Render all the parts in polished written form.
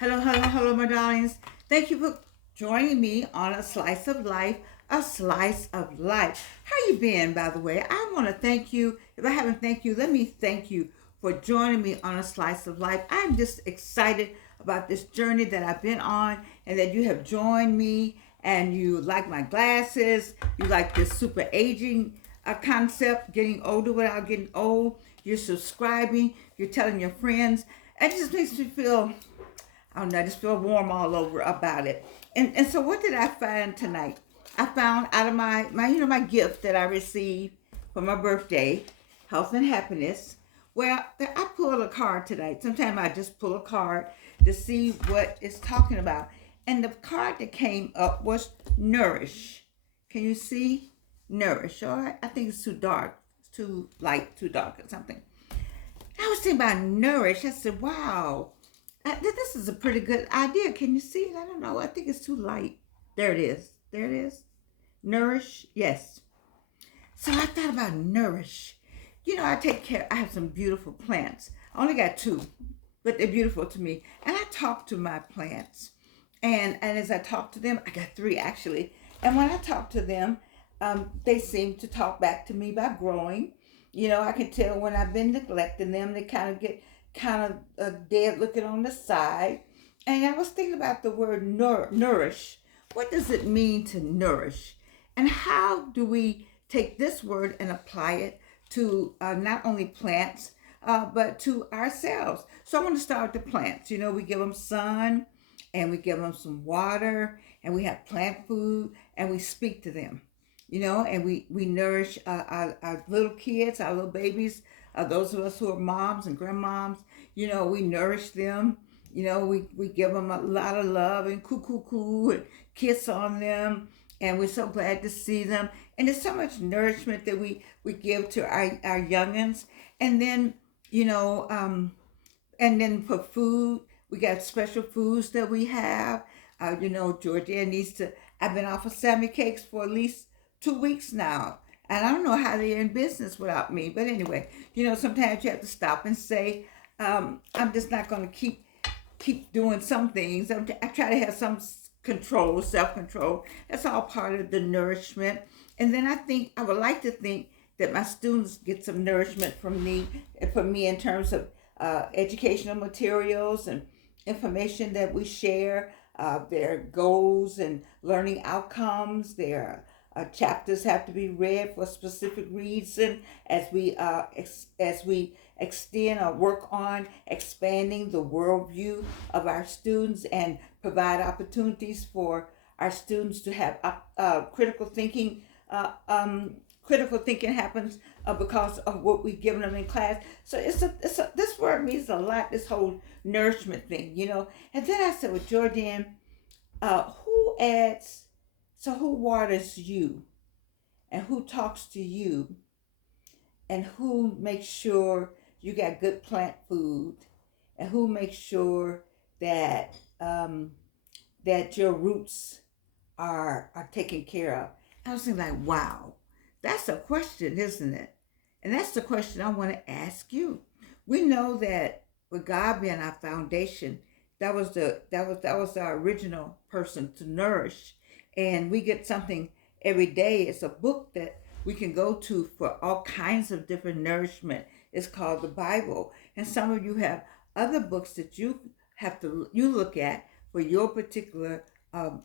Hello, hello, hello, my darlings. Thank you for joining me on a slice of life, a slice of life. How you been, by the way? I want to thank you. If I haven't thanked you, let me thank you for joining me on a slice of life. I'm just excited about this journey that I've been on and that you have joined me and you like my glasses. You like this super aging concept, getting older without getting old. You're subscribing. You're telling your friends. It just makes me feel I don't know, I just feel warm all over about it. And so what did I find tonight? I found out of my gift that I received for my birthday, health and happiness. Well, I pulled a card tonight. Sometimes I just pull a card to see what it's talking about. And the card that came up was nourish. Can you see? Nourish. All right. I think it's too dark. It's too light, too dark or something. I was thinking about nourish. I said, wow, this is a pretty good idea. Can you see it? I don't know. I think it's too light. There it is. There it is. Nourish. Yes. So I thought about nourish. I take care. I have some beautiful plants. I only got two, but they're beautiful to me. And I talk to my plants. And as I talk to them, I got three actually. And when I talk to them, they seem to talk back to me by growing. I can tell when I've been neglecting them, they kind of get kind of dead looking on the side. And I was thinking about the word nourish. What does it mean to nourish? And how do we take this word and apply it to not only plants, but to ourselves? So I want to start with the plants. We give them sun and we give them some water and we have plant food and we speak to them. And we nourish our little kids, our little babies, those of us who are moms and grandmoms. We nourish them. We give them a lot of love and coo and kiss on them. And we're so glad to see them. And there's so much nourishment that we give to our youngins. And then, and then for food, we got special foods that we have. Georgia needs to, I've been off of Sammy cakes for at least 2 weeks now. And I don't know how they're in business without me. But anyway, sometimes you have to stop and say, I'm just not going to keep doing some things. I try to have some control, self-control. That's all part of the nourishment. And then I would like to think that my students get some nourishment from me in terms of educational materials and information that we share, their goals and learning outcomes, their chapters have to be read for a specific reason as we extend or work on expanding the worldview of our students and provide opportunities for our students to have critical thinking. Critical thinking happens because of what we've given them in class. So this word means a lot. This whole nourishment thing. And then I said, well, Jordan, who adds? So who waters you, and who talks to you, and who makes sure you got good plant food, and who makes sure that that your roots are taken care of? I was thinking like, wow, that's a question, isn't it? And that's the question I want to ask you. We know that with God being our foundation, that was our original person to nourish, and we get something every day. It's a book that we can go to for all kinds of different nourishment. It's called the Bible, and some of you have other books that you look at for your particular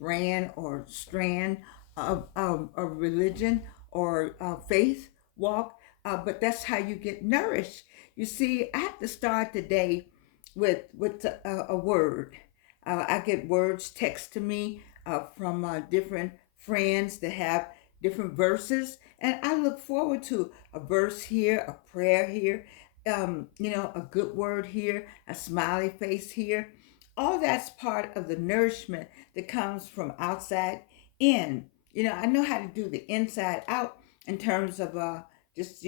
brand or strand of religion or faith walk. But that's how you get nourished. You see, I have to start the day with a word. I get words text to me from different friends that have different verses, and I look forward to a verse here, a prayer here, a good word here, a smiley face here. All that's part of the nourishment that comes from outside in. I know how to do the inside out in terms of just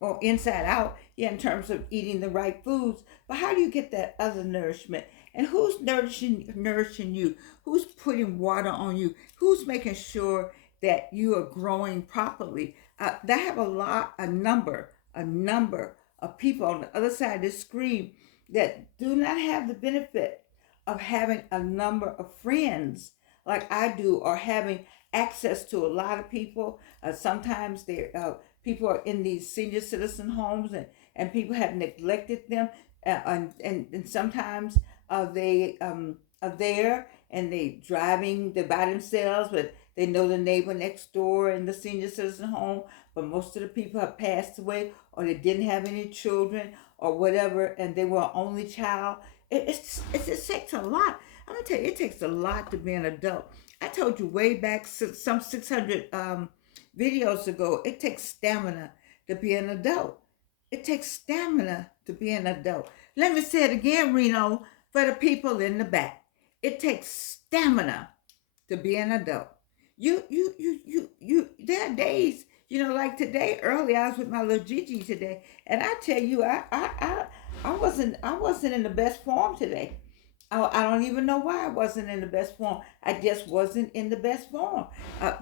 or inside out, yeah, in terms of eating the right foods. But how do you get that other nourishment? And who's nourishing you? Who's putting water on you? Who's making sure that you are growing properly? They have a number of people on the other side of the screen that do not have the benefit of having a number of friends like I do, or having access to a lot of people. Sometimes people are in these senior citizen homes, and people have neglected them, and sometimes they are there and they driving, they're by themselves, but they know the neighbor next door in the senior citizen home, but most of the people have passed away, or they didn't have any children or whatever, and they were an only child. It just takes a lot. I'm gonna tell you, it takes a lot to be an adult. I told you way back, some 600 videos ago, it takes stamina to be an adult. It takes stamina to be an adult. Let me say it again, Reno, for the people in the back. It takes stamina to be an adult. There are days, like today, early, I was with my little Gigi today, and I tell you, I wasn't in the best form today. I don't even know why I wasn't in the best form. I just wasn't in the best form.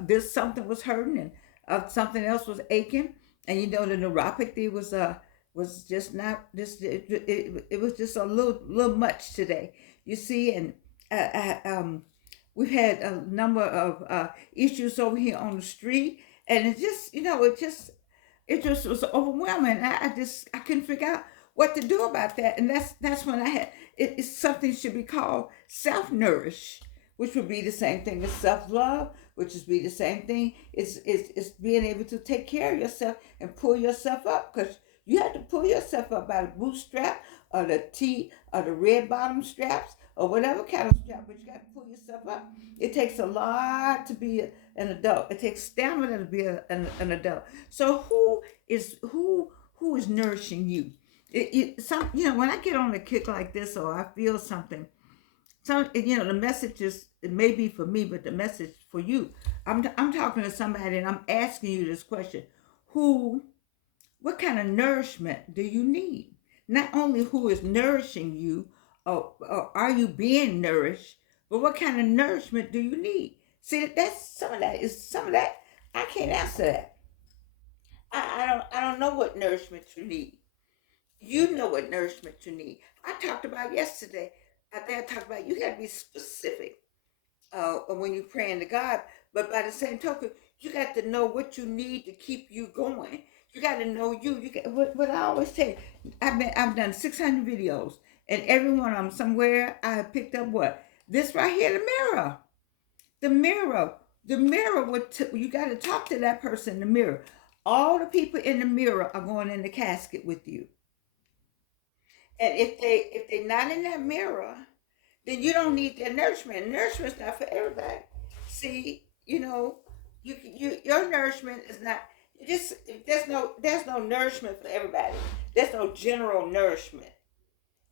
This something was hurting, and something else was aching, and the neuropathy was just not just it was just a little much today. You see, and we've had a number of issues over here on the street, and it just was overwhelming. I couldn't figure out what to do about that, and that's when I had it's something should be called self-nourish, which would be the same thing as self-love, which is be the same thing. It's being able to take care of yourself and pull yourself up, because you have to pull yourself up by the bootstrap or the T or the red bottom straps or whatever kind of strap, but you got to pull yourself up. It takes a lot to be an adult. It takes stamina to be an adult. So who is nourishing you? When I get on a kick like this, or I feel something, the message is, it may be for me, but the message for you. I'm talking to somebody, and I'm asking you this question: Who? What kind of nourishment do you need? Not only who is nourishing you, or are you being nourished, but what kind of nourishment do you need? See, that's some of that. I can't answer that. I don't know what nourishment you need. You know what nourishment you need. I talked about yesterday. I think I talked about, you got to be specific when you're praying to God. But by the same token, you got to know what you need to keep you going. You got to know you. You got what I always say. I've done 600 videos, and every one of them somewhere I have picked up what this right here, the mirror, the mirror, the mirror. You got to talk to that person in the mirror. All the people in the mirror are going in the casket with you, and if they're not in that mirror, then you don't need that nourishment. Nourishment's not for everybody. See, your nourishment is not just, there's no nourishment for everybody. There's no general nourishment.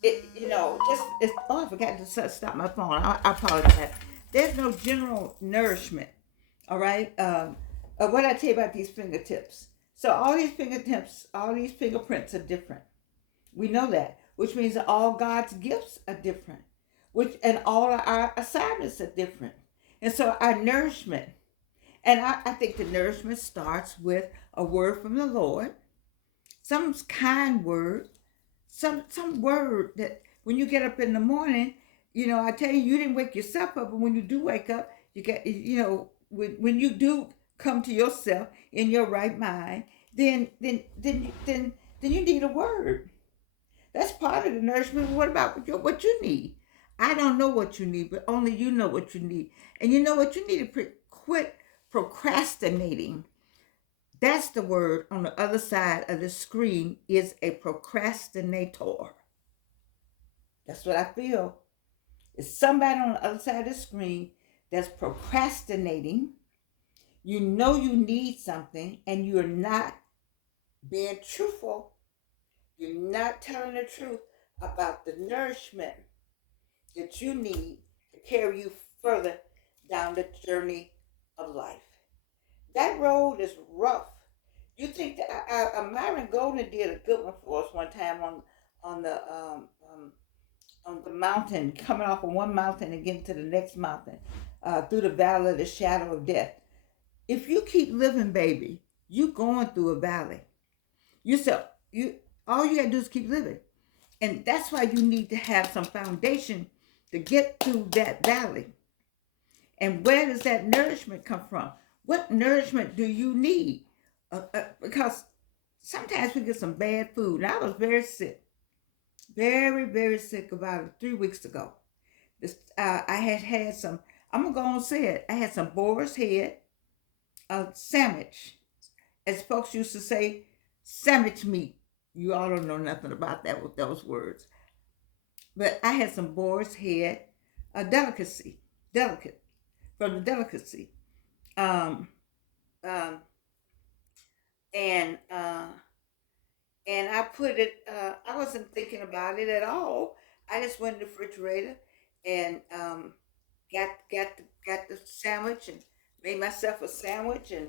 Just it's, oh, I forgot to stop my phone. I apologize. There's no general nourishment. All right. What I tell you about these fingertips. So all these fingertips, all these fingerprints are different. We know that, which means that all God's gifts are different, and all of our assignments are different. And so our nourishment, and I think the nourishment starts with a word from the Lord, some kind word, some word that when you get up in the morning, I tell you, you didn't wake yourself up, but when you do wake up, you get, when you do come to yourself in your right mind, then you need a word. That's part of the nourishment. What about what you need? I don't know what you need, but only you know what you need. And you know what you need to quit procrastinating. That's the word on the other side of the screen, is a procrastinator. That's what I feel. It's somebody on the other side of the screen that's procrastinating. You know you need something, and you're not being truthful. You're not telling the truth about the nourishment that you need to carry you further down the journey of life. That road is rough. You think that Myron Golden did a good one for us one time on the on the mountain, coming off of one mountain and getting to the next mountain, through the valley of the shadow of death. If you keep living, baby, you going through a valley. You so you all you gotta do is keep living. And that's why you need to have some foundation to get through that valley. And where does that nourishment come from? What nourishment do you need? Because sometimes we get some bad food. And I was very sick, very, very sick about 3 weeks ago. I had some, I'm going to go and say it. I had some boar's head, sandwich. As folks used to say, sandwich meat. You all don't know nothing about that with those words. But I had some boar's head, a delicate, from the delicacy. Um, um, and and I put it. I wasn't thinking about it at all. I just went in the refrigerator and got the sandwich and made myself a sandwich. And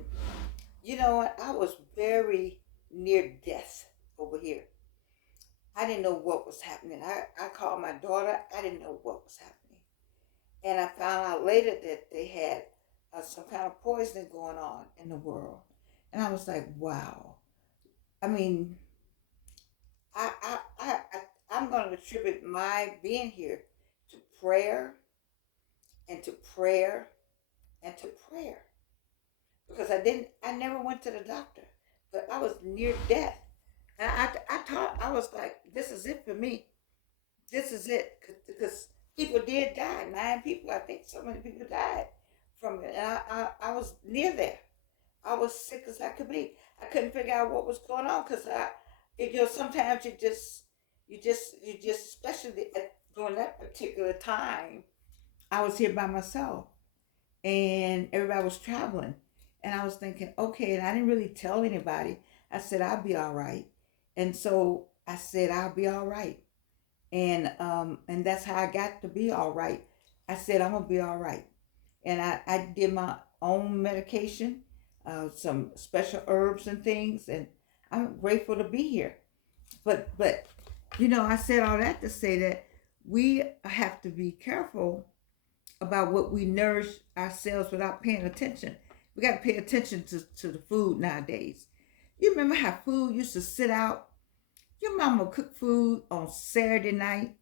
you know what? I was very near death over here. I didn't know what was happening. I called my daughter. I didn't know what was happening. And I found out later that they had some kind of poisoning going on in the world. And I was like, wow. I mean, I'm going to attribute my being here to prayer and to prayer and to prayer. Because I never went to the doctor, but I was near death. And I thought, I was like, this is it for me. This is it. Because people did die. 9 people, I think so many people died from it. And I was near there. I was sick as I could be. I couldn't figure out what was going on because sometimes you just, especially during that particular time, I was here by myself and everybody was traveling. And I was thinking, okay, and I didn't really tell anybody. I said, I'll be all right. And so I said, I'll be all right. And that's how I got to be all right. I said, I'm going to be all right. And I did my own medication, some special herbs and things, and I'm grateful to be here. But I said all that to say that we have to be careful about what we nourish ourselves without paying attention. We got to pay attention to the food nowadays. You remember how food used to sit out? Your mama would cook food on Saturday night,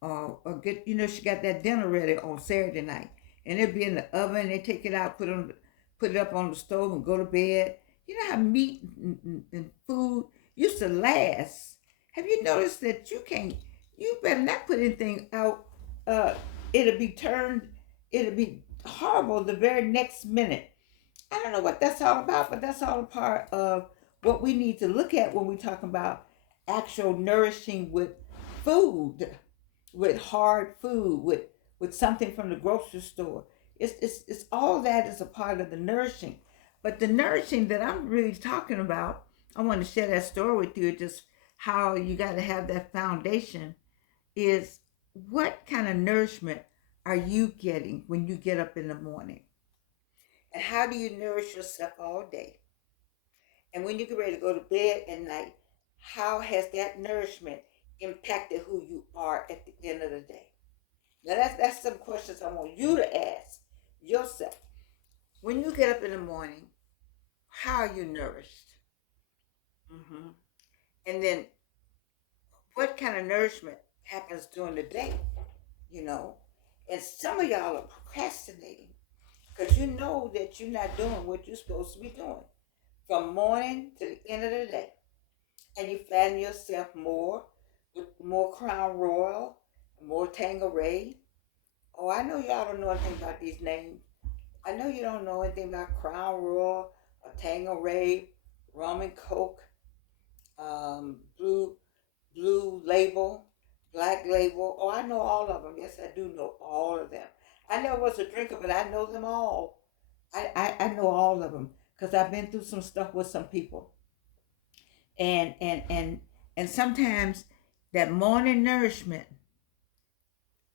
or get she got that dinner ready on Saturday night, and it'd be in the oven. They take it out, put it up on the stove, and go to bed. You know how meat and food used to last. Have you noticed that you can't? You better not put anything out. Uh, it'll be turned. It'll be horrible the very next minute. I don't know what that's all about, but that's all a part of what we need to look at when we talk about actual nourishing with food, with hard food, with something from the grocery store. It's all that is a part of the nourishing. But the nourishing that I'm really talking about, I want to share that story with you, just how you got to have that foundation is what kind of nourishment are you getting when you get up in the morning? And how do you nourish yourself all day? And when you get ready to go to bed at night, how has that nourishment impacted who you are at the end of the day? Now that's some questions I want you to ask yourself. When you get up in the morning, how are you nourished? hmm And then what kind of nourishment happens during the day? You know, and some of y'all are procrastinating because you know that you're not doing what you're supposed to be doing from morning to the end of the day. And you flatten yourself more with more Crown Royal, more Tangeray. Oh, I know y'all don't know anything about these names. I know you don't know anything about Crown Royal, or Tangeray, Rum and Coke, Blue Label, Black Label. Oh, I know all of them. Yes, I do know all of them. I never was a drinker, but I know them all. I know all of them because I've been through some stuff with some people. And sometimes that morning nourishment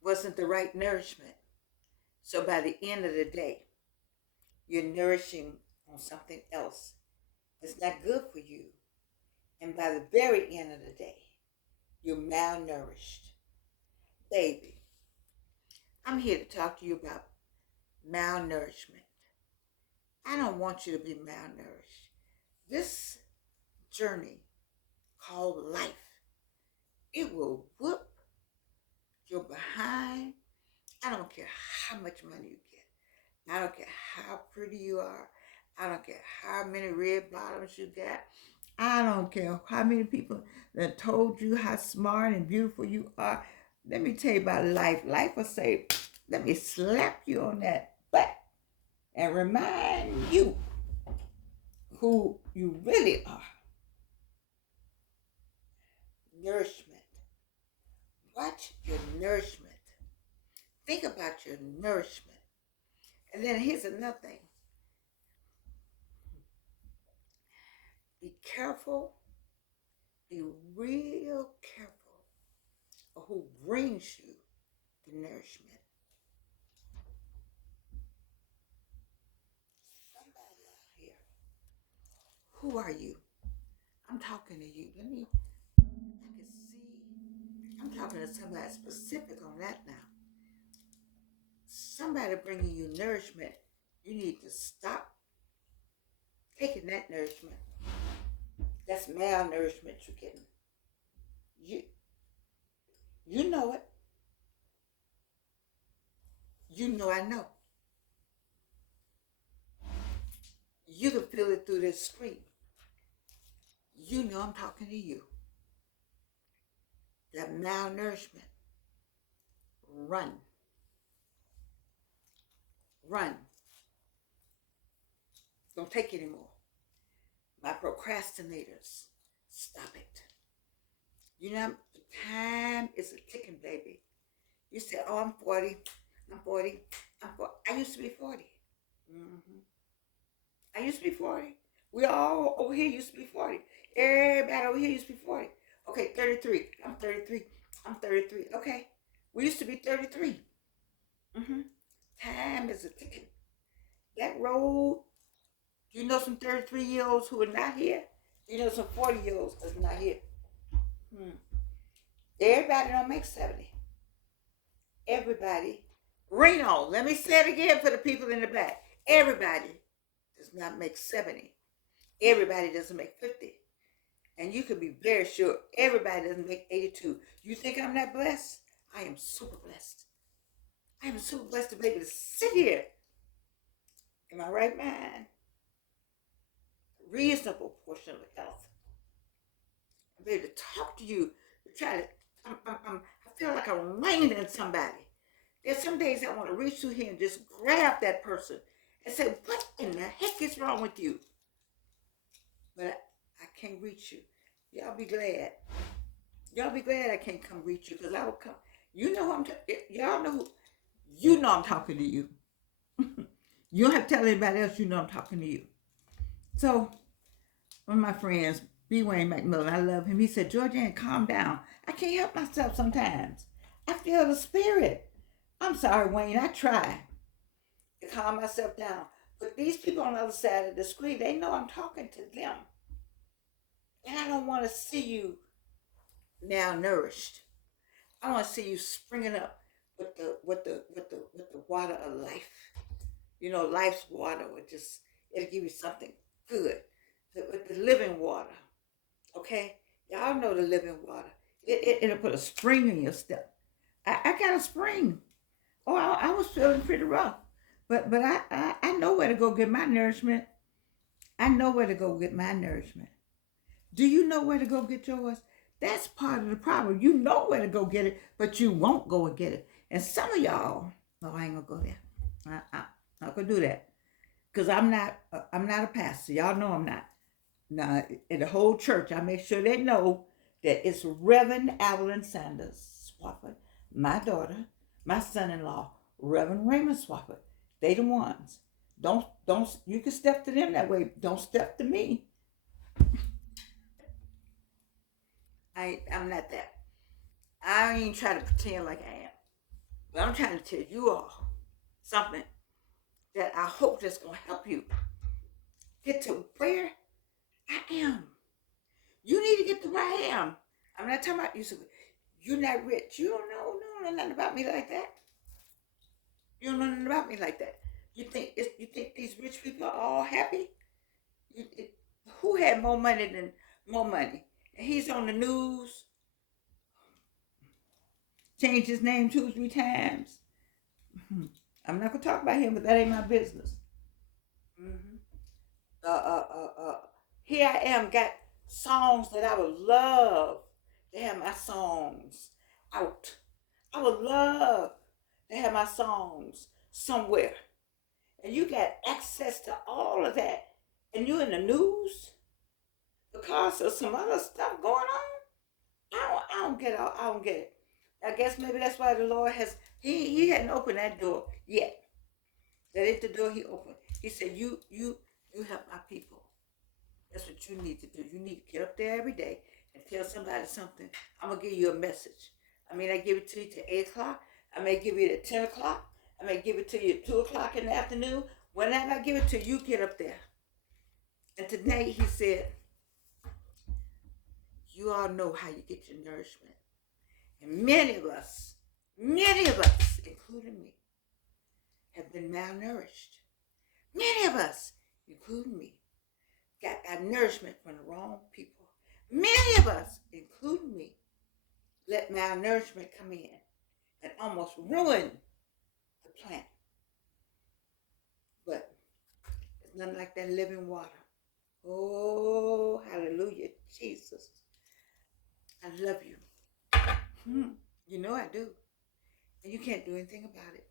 wasn't the right nourishment. So by the end of the day, you're nourishing on something else that's not good for you. And by the very end of the day, you're malnourished. Baby, I'm here to talk to you about malnourishment. I don't want you to be malnourished. This journey called life, it will whoop your behind I don't care how much money you get. I don't care how pretty you are. I don't care how many red bottoms you got. I don't care how many people that told you how smart and beautiful you are. Let me tell you about life. Life will say, let me slap you on that butt and remind you who you really are. Nourishment. Watch your nourishment. Think about your nourishment. And then here's another thing. Be careful, be real careful of who brings you the nourishment. Somebody out here. Who are you? I'm talking to you. I can see, I'm talking to somebody specific on that now. Somebody bringing you nourishment. You need to stop taking that nourishment. That's malnourishment you're getting. You, you know it. You know I know. You can feel it through this screen. You know I'm talking to you. That malnourishment. Run. Run. Don't take it anymore. My procrastinators, stop it. You know, time is a ticking, baby. You say, oh, I'm 40. I'm 40. I'm 40. I used to be 40. Mm-hmm. I used to be 40. We all over here used to be 40. Everybody over here used to be 40. Okay, 33. I'm 33. I'm 33. Okay. We used to be 33. Mm-hmm. Time is a ticking. That road, you know some 33-year-olds who are not here? You know some 40-year-olds that's not here? Hmm. Everybody don't make 70. Everybody. Reno, let me say it again for the people in the back. Everybody does not make 70. Everybody doesn't make 50. And you can be very sure everybody doesn't make 82. You think I'm not blessed? I am super blessed. I am super blessed to be able to sit here in my right mind, reasonable portion of health, and be able to talk to you, to try to, I feel like I'm raining in somebody. There's some days I want to reach through here and just grab that person and say, what in the heck is wrong with you? But I can't reach you. Y'all be glad. Y'all be glad I can't come reach you because I will come. You know y'all know who, you know I'm talking to you. You don't have to tell anybody else you know I'm talking to you. So, one of my friends, B. Wayne McMillan, I love him. He said, Georgianne, calm down. I can't help myself sometimes. I feel the spirit. I'm sorry, Wayne, I try to calm myself down. But these people on the other side of the screen, they know I'm talking to them. And I don't want to see you malnourished. I want to see you springing up with the water of life. You know, life's water would just, it'll give you something good. With the living water. Okay? Y'all know the living water. It'll put a spring in your step. I got a spring. Oh, I was feeling pretty rough. But I know where to go get my nourishment. I know where to go get my nourishment. Do you know where to go get yours? That's part of the problem. You know where to go get it, but you won't go and get it. And some of y'all, no, I ain't gonna go there. I'm not gonna do that because I'm not a pastor. Y'all know I'm not. Now, in the whole church, I make sure they know that it's Reverend Evelyn Sanders Swafford, my daughter, my son-in-law, Reverend Raymond Swafford. They the ones. Don't. You can step to them that way. Don't step to me. I'm not that. I ain't trying to pretend like I am. But I'm trying to tell you all something that I hope that's gonna help you get to where I am. You need to get to where I am. I'm not talking about you. You're not rich. You don't know nothing about me like that. You don't know nothing about me like that. You think these rich people are all happy? Who had more money than more money? And he's on the news, changed his name 2 or 3 times. Mhm. I'm not gonna talk about him, but that ain't my business. Hmm. Uh, uh, uh, uh. Here I am, got songs that I would love to have my songs out. I would love to have my songs somewhere. And you got access to all of that. And you in the news because of some other stuff going on. I don't get it. I don't get it. I guess maybe that's why the Lord has he hadn't opened that door yet. That is the door he opened. He said, you help my people. That's what you need to do. You need to get up there every day and tell somebody something. I'm gonna give you a message. I mean, I give it to you to 8 o'clock. I may give it at 10 o'clock. I may give it to you at 2 o'clock in the afternoon. Whenever I give it to you, you get up there. And today he said, you all know how you get your nourishment. And many of us, including me, have been malnourished. Many of us, including me, got our nourishment from the wrong people. Many of us, including me, let malnourishment come in and almost ruin the plant. But it's nothing like that living water. Oh, hallelujah, Jesus. I love you. Hmm. You know I do. And you can't do anything about it.